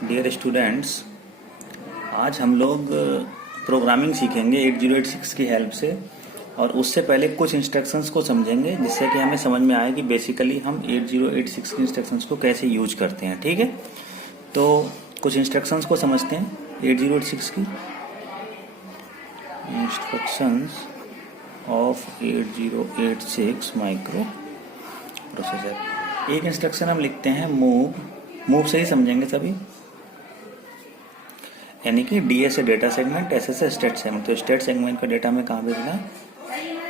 Dear students, आज हम लोग प्रोग्रामिंग सीखेंगे 8086 की हेल्प से। और उससे पहले कुछ इंस्ट्रक्शंस को समझेंगे जिससे कि हमें समझ में आए कि बेसिकली हम 8086 की इंस्ट्रक्शंस को कैसे यूज करते हैं। ठीक है, तो कुछ इंस्ट्रक्शंस को समझते हैं 8086 की। Instructions of 8086 micro processor. एक इंस्ट्रक्शन हम लिखते हैं मूव से ही समझेंगे सभी, यानी कि डीएस से डेटा सेगमेंट, एस से स्टेट सेगमेंट। तो स्टेट सेगमेंट का डेटा में कहाँ भेजना है?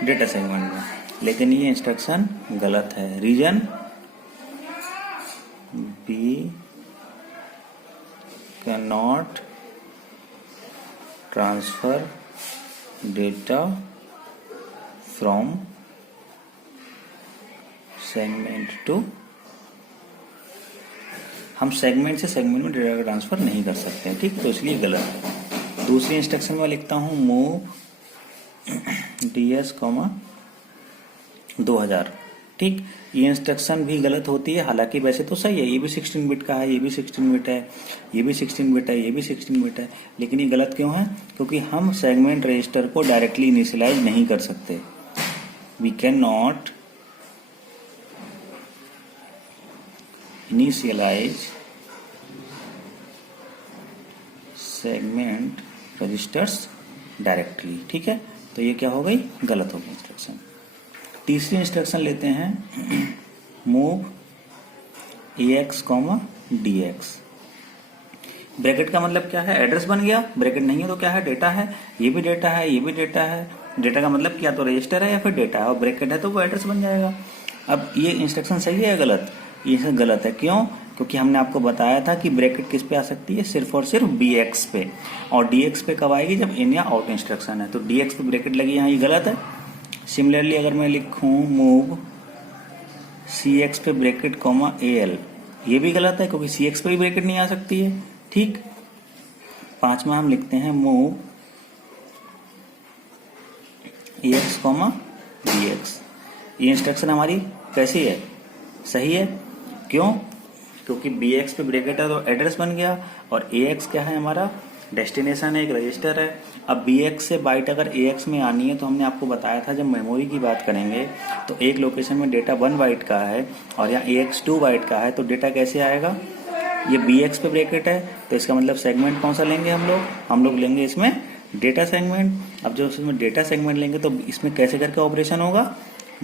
डेटा सेगमेंट में। लेकिन ये इंस्ट्रक्शन गलत है। Reason we can not transfer data from segment to, हम सेगमेंट से सेगमेंट में डेटा ट्रांसफर नहीं कर सकते हैं। ठीक, तो इसलिए गलत है। दूसरी इंस्ट्रक्शन में लिखता हूं मूव ds, 2000। ठीक, ये इंस्ट्रक्शन भी गलत होती है, हालांकि वैसे तो सही है। ये भी 16 बिट का है, ये भी 16 बिट है, ये भी 16 बिट है, ये भी 16 बिट है। लेकिन ये गलत क्यों है? क्योंकि हम सेगमेंट रजिस्टर को डायरेक्टली इनिशियलाइज नहीं कर सकते। We can not initialize segment registers directly. ठीक है, तो ये क्या हो गई? गलत हो गई इंस्ट्रक्शन। तीसरी इंस्ट्रक्शन लेते हैं मूव AX, DX। ब्रैकेट का मतलब क्या है? एड्रेस बन गया। ब्रैकेट नहीं है तो क्या है? डेटा है। ये भी डेटा है, ये भी डेटा है। डेटा का मतलब क्या? तो रजिस्टर है या फिर डेटा है, और ब्रैकेट है तो वो एड्रेस बन जाएगा। अब ये इंस्ट्रक्शन सही है या गलत? ये गलत है। क्यों? क्योंकि हमने आपको बताया था कि ब्रैकेट किस पे आ सकती है? सिर्फ और सिर्फ BX पे, और DX पे कब आएगी? जब इन या आउट इंस्ट्रक्शन है। तो DX पे ब्रैकेट लगी यहाँ, ये गलत है। सिमिलरली अगर मैं लिखूं मूव CX पे ब्रैकेट AL, ये भी गलत है क्योंकि CX पे भी ब्रैकेट नहीं आ सकती है। ठीक, पांचवा हम लिखते हैं मूव AX, BX। ये इंस्ट्रक्शन हमारी कैसी है? सही है। क्यों? क्योंकि BX पे ब्रैकेट है तो एड्रेस बन गया, और AX क्या है? हमारा डेस्टिनेशन है, एक रजिस्टर है। अब BX से बाइट अगर AX में आनी है तो हमने आपको बताया था, जब मेमोरी की बात करेंगे तो एक लोकेशन में डेटा 1 बाइट का है और यहाँ AX 2 बाइट का है, तो डेटा कैसे आएगा? ये BX पे ब्रैकेट है, तो इसका मतलब सेगमेंट कौन सा लेंगे हम लोग लेंगे इसमें डेटा सेगमेंट। अब जब इसमें डेटा सेगमेंट लेंगे तो इसमें कैसे करके ऑपरेशन होगा?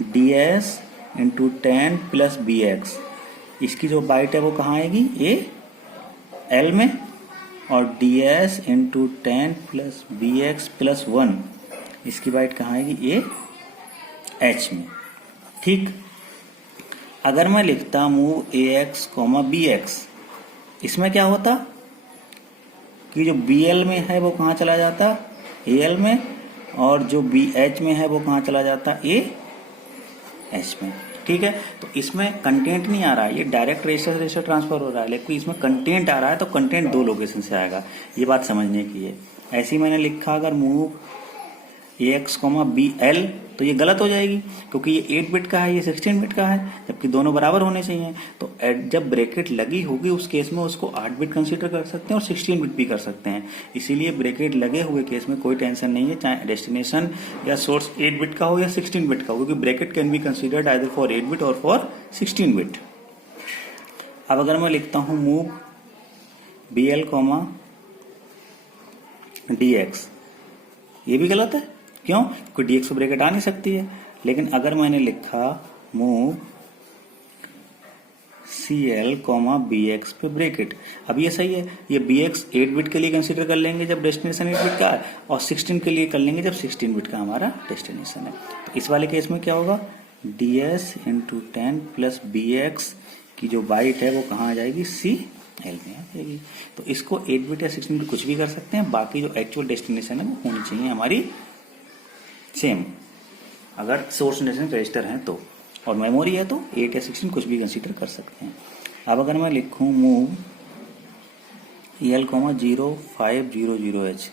DS × 10 + BX। इसकी जो बाइट है वो कहाँ आएगी? L में, और DS × 10 + BX + 1, इसकी बाइट कहाँ आएगी? H में। ठीक, अगर मैं लिखता मूव AX, BX, इसमें क्या होता कि जो BL में है वो कहाँ चला जाता? AL में, और जो BH में है वो कहाँ चला जाता? AH में। ठीक है, तो इसमें कंटेंट नहीं आ रहा है, ये डायरेक्ट रजिस्टर ट्रांसफर हो रहा है, लेकिन इसमें कंटेंट आ रहा है, तो कंटेंट 2 लोकेशन से आएगा। ये बात समझने की है। ऐसे ही मैंने लिखा अगर मूव AX, BL, तो ये गलत हो जाएगी क्योंकि ये 8 बिट का है, ये 16 बिट का है, जबकि दोनों बराबर होने चाहिए। तो जब ब्रैकेट लगी होगी उस केस में उसको 8 बिट कंसीडर कर सकते हैं और 16 बिट भी कर सकते हैं। इसीलिए ब्रैकेट लगे हुए केस में कोई टेंशन नहीं है, चाहे डेस्टिनेशन या सोर्स 8 बिट का हो या 16 बिट का हो, क्योंकि bracket can be considered either for 8 bit और फॉर 16 बिट। अब अगर मैं लिखता हूं मूव BL, DX, ये भी गलत है। क्यों? क्योंकि DX पे ब्रैकेट आ नहीं सकती है। लेकिन अगर मैंने लिखा मूव CL, BX पे ब्रैकेट, अब ये सही है। ये BX 8 बिट के लिए कंसीडर कर लेंगे जब डेस्टिनेशन 8 बिट का है, और 16 के लिए कर लेंगे जब 16 बिट का हमारा डेस्टिनेशन है। तो इस वाले केस में क्या होगा? DS × 10 + BX की जो बाइट है वो कहाँ आ जाएगी? CL में आ जाएगी। तो इसको 8 बिट या 16 बिट कुछ भी कर सकते हैं, बाकी जो एक्चुअल डेस्टिनेशन है वो होनी चाहिए हमारी सेम, अगर सोर्स डेस्टिनेशन रजिस्टर है तो, और मेमोरी है तो 8 या 16 कुछ भी कंसीडर कर सकते हैं। अब अगर मैं लिखूं मूव EL, 0500H,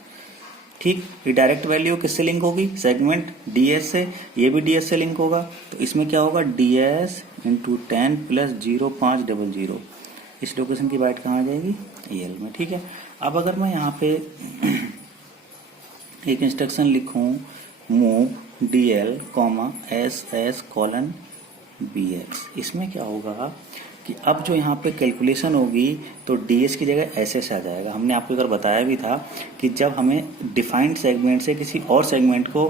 ठीक, ये डायरेक्ट वैल्यू किससे लिंक होगी? सेगमेंट DS से, ये भी DS से लिंक होगा। तो इसमें क्या होगा? DS × 10 + 0500, इस लोकेशन की बाइट कहाँ आ जाएगी, EL में। ठीक है, अब अगर मैं यहाँ पे एक इंस्ट्रक्शन लिखूं मूव DL SS: BX, इसमें क्या होगा कि अब जो यहाँ पे कैलकुलेशन होगी तो DS की जगह SS आ जाएगा। हमने आपको अगर बताया भी था कि जब हमें डिफाइंड सेगमेंट से किसी और सेगमेंट को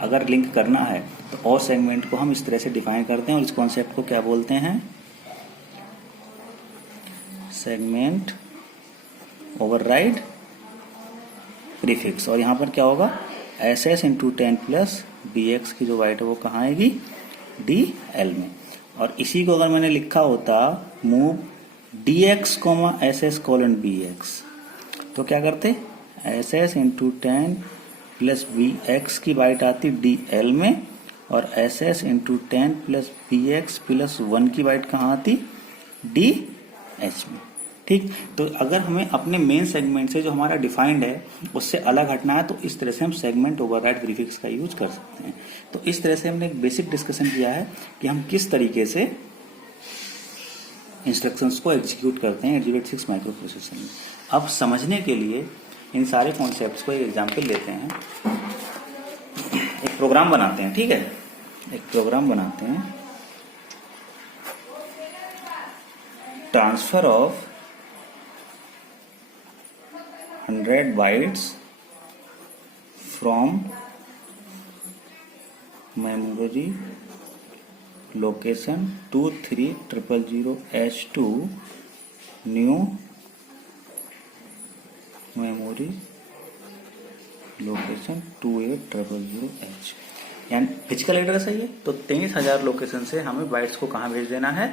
अगर लिंक करना है तो और सेगमेंट को हम इस तरह से डिफाइन करते हैं और इस कॉन्सेप्ट को क्या बोलते हैं, सेगमेंट ओवरराइड प्रीफिक्स। और यहाँ पर क्या होगा, SS × 10 + BX की जो बाइट है वो कहाँ आएगी, DL में। और इसी को अगर मैंने लिखा होता मूव DX, SS: BX, तो क्या करते, SS × 10 + BX की बाइट आती DL में और SS × 10 + BX + 1 की बाइट कहाँ आती, DH में। ठीक, तो अगर हमें अपने मेन सेगमेंट से जो हमारा डिफाइंड है उससे अलग हटना है तो इस तरह से हम सेगमेंट ओवरराइड प्रीफिक्स का यूज कर सकते हैं। तो इस तरह से हमने एक बेसिक डिस्कशन किया है कि हम किस तरीके से इंस्ट्रक्शंस को एग्जीक्यूट करते हैं 8086 माइक्रो प्रोसेसर में। अब समझने के लिए इन सारे कॉन्सेप्ट्स को एक एग्जाम्पल लेते हैं, एक प्रोग्राम बनाते हैं। ठीक है, एक प्रोग्राम बनाते हैं, transfer of 100 bytes from memory location 23000H to new memory location 28000H। यानी फिजिकल एड्रेस है ये, तो 23,000 लोकेशन से हमें बाइट्स को कहाँ भेज देना है,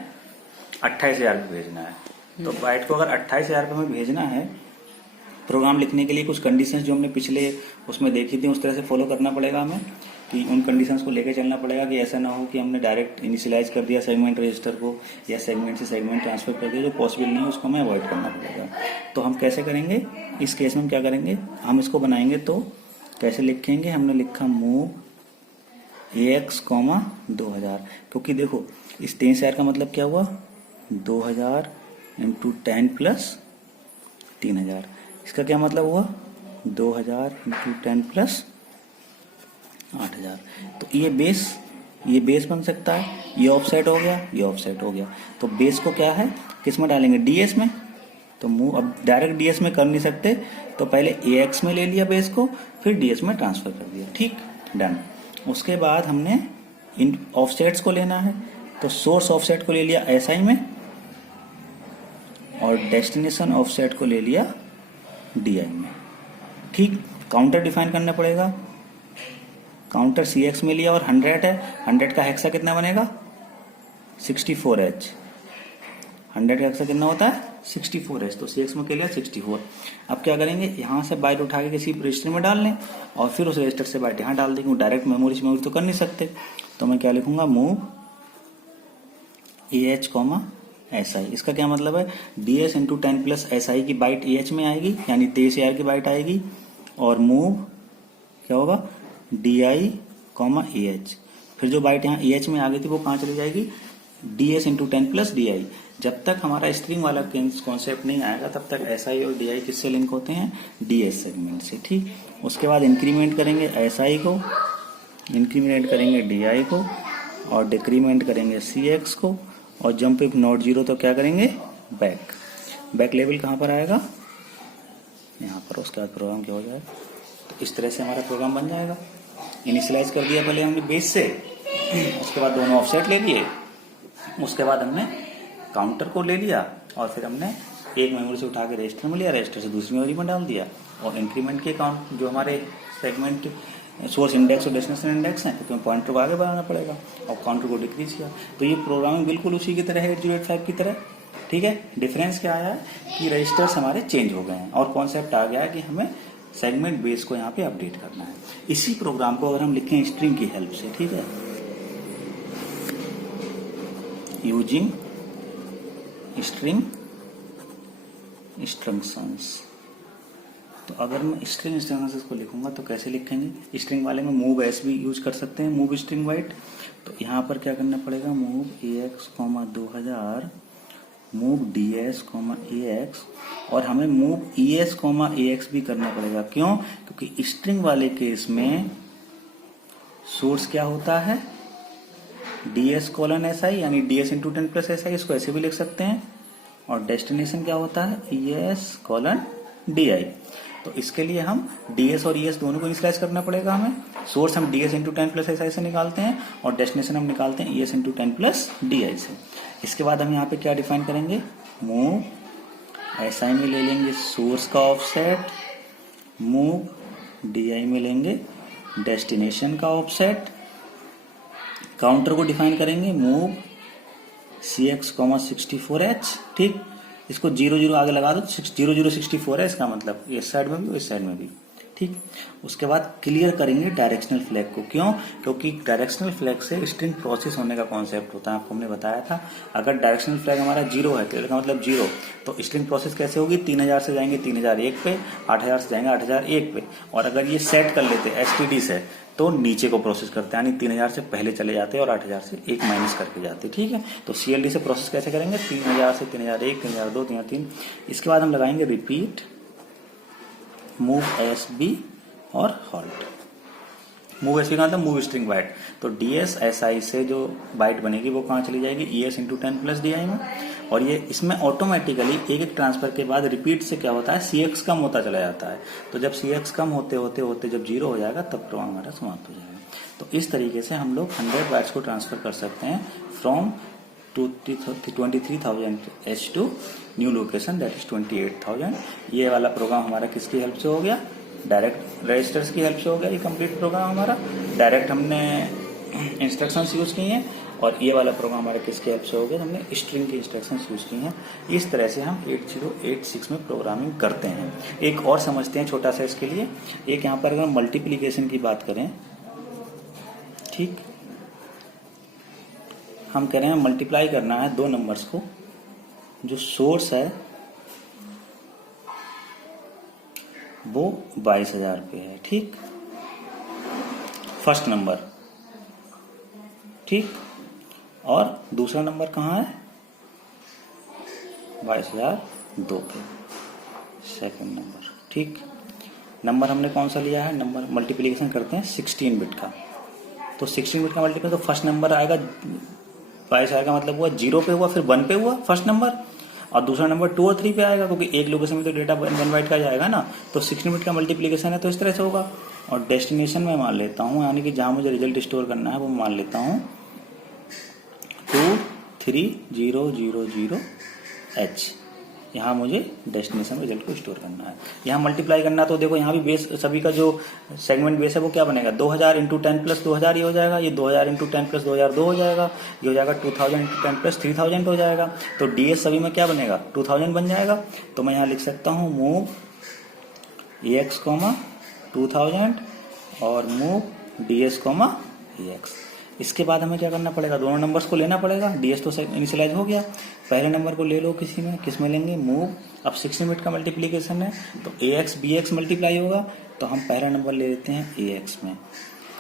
28,000 पे भेजना है। तो बाइट को अगर 28,000 पे हमें भेजना है, प्रोग्राम लिखने के लिए कुछ कंडीशंस जो हमने पिछले उसमें देखी थी उस तरह से फॉलो करना पड़ेगा हमें, कि उन कंडीशंस को लेकर चलना पड़ेगा कि ऐसा ना हो कि हमने डायरेक्ट इनिशियलाइज कर दिया सेगमेंट रजिस्टर को या सेगमेंट से सेगमेंट ट्रांसफर कर दिया, जो पॉसिबल नहीं है, उसको हमें अवॉइड करना पड़ेगा। तो हम कैसे करेंगे, इस केस में हम क्या करेंगे, हम इसको बनाएंगे तो कैसे लिखेंगे, हमने लिखा मूव AX, 2000, क्योंकि देखो इस 23,000 का मतलब क्या हुआ, 2000 × 10 + 3,000, इसका क्या मतलब हुआ, 2000 × 10 + 8,000। तो ये बेस बन सकता है, ये ऑफसेट हो गया, ये ऑफसेट हो गया। तो बेस को क्या है, किस में डालेंगे, DS में। तो मूव अब डायरेक्ट DS में कर नहीं सकते, तो पहले AX में ले लिया बेस को, फिर DS में ट्रांसफर कर दिया। ठीक, डन। उसके बाद हमने इन ऑफसेट्स को लेना है, तो सोर्स ऑफसेट को ले लिया SI में और डेस्टिनेशन ऑफसेट को ले लिया DI में। ठीक, काउंटर डिफाइन करना पड़ेगा, काउंटर CX में लिया और 100 है, 100 का हेक्सा कितना बनेगा, 64H। 100 का हेक्सा कितना होता है, 64H, तो CX में के लिया 64। अब क्या करेंगे, यहाँ से बाइट उठा के किसी रजिस्टर में डाल लें और फिर उस रजिस्टर से बाइट यहाँ डाल देंगे, डायरेक्ट मेमोरी से मेमोरी तो कर नहीं सकते। तो मैं क्या लिखूंगा, मूव AH, SI। इसका क्या मतलब है, DS × 10 + SI की बाइट AH में आएगी, यानी 23,000 की बाइट आएगी, और मूव क्या होगा, DI, AH। फिर जो बाइट यहाँ AH में आ गई थी वो कहाँ चली जाएगी, DS × 10 + DI। जब तक हमारा स्ट्रिंग वाला कॉन्सेप्ट नहीं आएगा तब तक SI और DI किससे लिंक होते हैं, DS सेगमेंट से। ठीक, उसके बाद इंक्रीमेंट करेंगे SI को, इंक्रीमेंट करेंगे DI को और डिक्रीमेंट करेंगे CX को, और जंप इफ नॉट 0 तो क्या करेंगे, बैक लेवल कहाँ पर आएगा, यहाँ पर। उसके बाद प्रोग्राम क्या हो जाएगा, तो इस तरह से हमारा प्रोग्राम बन जाएगा। इनिशियलाइज कर दिया पहले हमने बेस से, उसके बाद दोनों ऑफसेट ले लिए, उसके बाद हमने काउंटर को ले लिया और फिर हमने एक मेमोरी से उठा के रजिस्टर में लिया, रजिस्टर से दूसरी मेमोरी में डाल दिया, और इंक्रीमेंट के काउंट जो हमारे सेगमेंट सोर्स इंडेक्स और डेस्टिनेशन इंडेक्स हैं, तो पॉइंटर को आगे बढ़ाना पड़ेगा और काउंटर को डिक्रीज किया। तो ये प्रोग्रामिंग बिल्कुल उसी की तरह है 8085 की तरह। ठीक है, डिफरेंस क्या आया है कि रजिस्टर्स हमारे चेंज हो गए हैं और कॉन्सेप्ट आ गया है कि हमें सेगमेंट बेस को यहाँ पे अपडेट करना है। इसी प्रोग्राम को अगर हम लिखें स्ट्रिंग की हेल्प से, ठीक है, यूजिंग स्ट्रिंग इंस्ट्रक्शंस, तो अगर मैं स्ट्रिंग इंस्ट्रक्शंस को लिखूंगा तो कैसे लिखेंगे, स्ट्रिंग वाले में मूव एस भी यूज कर सकते हैं, मूव स्ट्रिंग वाइट। तो यहाँ पर क्या करना पड़ेगा, move AX, 2000 move D S comma A X, और हमें move E S comma A X भी करना पड़ेगा। क्यों? क्योंकि स्ट्रिंग वाले केस में सोर्स क्या होता है, D S colon S I, यानी D S into 10 plus S I, इसको ऐसे भी लिख सकते हैं। और डेस्टिनेशन क्या होता है, E S colon D I. तो इसके लिए हम डी एस और ई एस दोनों को इनिशियलाइज करना पड़ेगा हमें। सोर्स हम D S into 10 plus S आई से निकालते हैं और डेस्टिनेशन हम निकालते हैं E S into 10 plus D I से। इसके बाद हम यहाँ पे क्या डिफाइन करेंगे, मूव एस आई में ले लेंगे सोर्स का ऑफसेट, मूव डी आई में लेंगे डेस्टिनेशन का ऑफसेट, काउंटर को डिफाइन करेंगे move C X comma 64H। ठीक, इसको 0 0 आगे लगा दो, 0 0 64 है इसका मतलब, इस साइड में भी इस साइड में भी। ठीक, उसके बाद क्लियर करेंगे डायरेक्शनल फ्लैग को। क्यों? क्योंकि डायरेक्शनल फ्लैग से स्ट्रिंग प्रोसेस होने का कॉन्सेप्ट होता है, आपको हमने बताया था। अगर डायरेक्शनल फ्लैग हमारा 0 है तो इसका मतलब 0, तो स्ट्रिंग प्रोसेस कैसे होगी, 3000 से जाएंगे 3001 पे, 8000 से जाएंगे 8001 पे। और अगर ये सेट कर लेते एसटीडी से तो नीचे को प्रोसेस करते हैं, यानी 3000 से पहले चले जाते हैं और 8000 से 1 माइनस करके जाते हैं। ठीक है, तो सीएलडी से प्रोसेस कैसे करेंगे, 3000 से 3001, 3002, 3003। इसके बाद हम लगाएंगे रिपीट मूव एस बी और हॉल्ट। मूव एस बी का मतलब मूव स्ट्रिंग बाइट। तो डी एस एस आई से जो बाइट बनेगी वो कहाँ चली जाएगी, E S into 10 plus D I में। और ये इसमें ऑटोमेटिकली एक एक ट्रांसफर के बाद रिपीट से क्या होता है, सी एक्स कम होता चला जाता है। तो जब सी एक्स कम होते होते होते जब 0 हो जाएगा तब प्रोग्राम हमारा समाप्त हो जाएगा। तो इस तरीके से हम लोग 100 बाइट्स को ट्रांसफर कर सकते हैं from 23,000 H to new location that is 28,000। ये वाला प्रोग्राम हमारा किसकी हेल्प से हो गया, डायरेक्ट रजिस्टर्स की हेल्प से हो गया। ये कंप्लीट प्रोग्राम हमारा डायरेक्ट हमने इंस्ट्रक्शंस यूज की हैं, और ये वाला प्रोग्राम हमारा किसकी हेल्प से हो गया, हमने स्ट्रिंग की इंस्ट्रक्शंस यूज की हैं। इस तरह से हम 8086 में प्रोग्रामिंग करते हैं। एक और समझते हैं छोटा सा इसके लिए। एक यहाँ पर अगर मल्टीप्लीकेशन की बात करें, ठीक, हम कह रहे हैं मल्टीप्लाई करना है दो नंबर्स को, जो सोर्स है वो 22,000 पे है। ठीक, फर्स्ट नंबर, ठीक, और दूसरा नंबर कहाँ है, 22,002 पे सेकंड नंबर। ठीक, नंबर हमने कौन सा लिया है, नंबर मल्टीप्लिकेशन करते हैं 16 बिट का। तो 16 बिट का मल्टीप्लिकेशन, तो फर्स्ट नंबर आएगा 22 आएगा, मतलब हुआ 0 पे हुआ, फिर 1 पे हुआ फर्स्ट नंबर, और दूसरा नंबर 2 और 3 पे आएगा, क्योंकि एक लोकेशन में तो डेटा 1 बाइट का जाएगा ना। तो 16 बिट का मल्टीप्लिकेशन है तो इस तरह से होगा। और डेस्टिनेशन में मान लेता हूँ, यानी कि जहां मुझे रिजल्ट स्टोर करना है वो मान लेता हूँ 23000H। यहाँ मुझे डेस्टिनेशन रिजल्ट को स्टोर करना है। यहाँ मल्टीप्लाई करना, तो देखो यहाँ भी बेस, सभी का जो सेगमेंट बेस है वो क्या बनेगा, 2000 इंटू 10 प्लस 2000 ये हो जाएगा, ये 2000 इंटू 10 प्लस 2002 हो जाएगा, ये हो जाएगा 2000 इंटू 10 प्लस 3000 हो जाएगा। तो डीएस सभी में क्या बनेगा, 2000 बन जाएगा। तो मैं यहाँ लिख सकता हूँ मूव EX, 2000 और मूव DS, EX। इसके बाद हमें क्या करना पड़ेगा, दोनों नंबर्स को लेना पड़ेगा। DS तो इनिशियलाइज हो गया, पहले नंबर को ले लो किसी में, किस में लेंगे, मूव। अब 16 बिट का मल्टीप्लिकेशन है तो AX BX मल्टीप्लाई होगा, तो हम पहला नंबर ले लेते हैं AX में।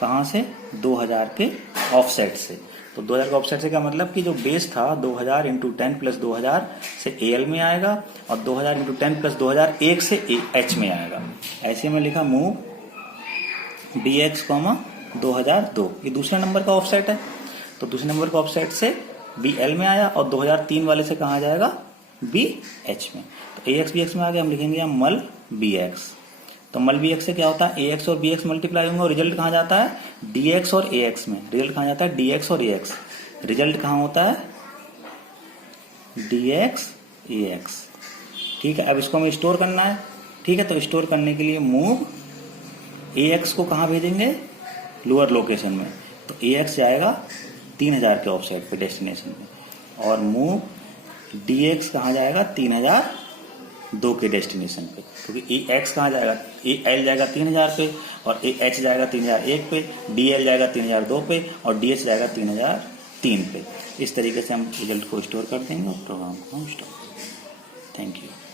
कहाँ से, 2000 के ऑफसेट से। तो 2000 का ऑफसेट से का मतलब कि जो बेस था 2000 इंटू 10 प्लस 2000 से AL में आएगा, और 2000 इंटू 10 प्लस 2000 1 से H में आएगा। ऐसे में लिखा मूव DX, 2002। ये दूसरे नंबर का ऑफसेट है, तो दूसरे नंबर का ऑफसेट से BL में आया, और 2003 वाले से कहाँ जाएगा, BH में। तो AX BX में आ गया, हम लिखेंगे यहाँ मल BX। तो मल BX से क्या होता है, AX और BX मल्टीप्लाई होंगे, और रिजल्ट कहाँ जाता है, DX और AX में। रिजल्ट कहाँ जाता है, DX और AX। रिजल्ट कहाँ होता है, DX AX। ठीक है, अब इसको हमें स्टोर करना है। ठीक है, तो स्टोर करने के लिए मूव AX को कहाँ भेजेंगे, लोअर लोकेशन में। तो AX जाएगा 3000 के ऑफसेट पे डेस्टिनेशन में, और मूव DX कहाँ जाएगा, 3002 के डेस्टिनेशन पे, क्योंकि AX कहाँ जाएगा, AL जाएगा 3000 पे, और AH जाएगा 3001 पे, DL जाएगा 3002 पे, और DS जाएगा 3003 पे। इस तरीके से हम रिजल्ट को स्टोर कर देंगे और प्रोग्राम को हम स्टॉप। Thank you.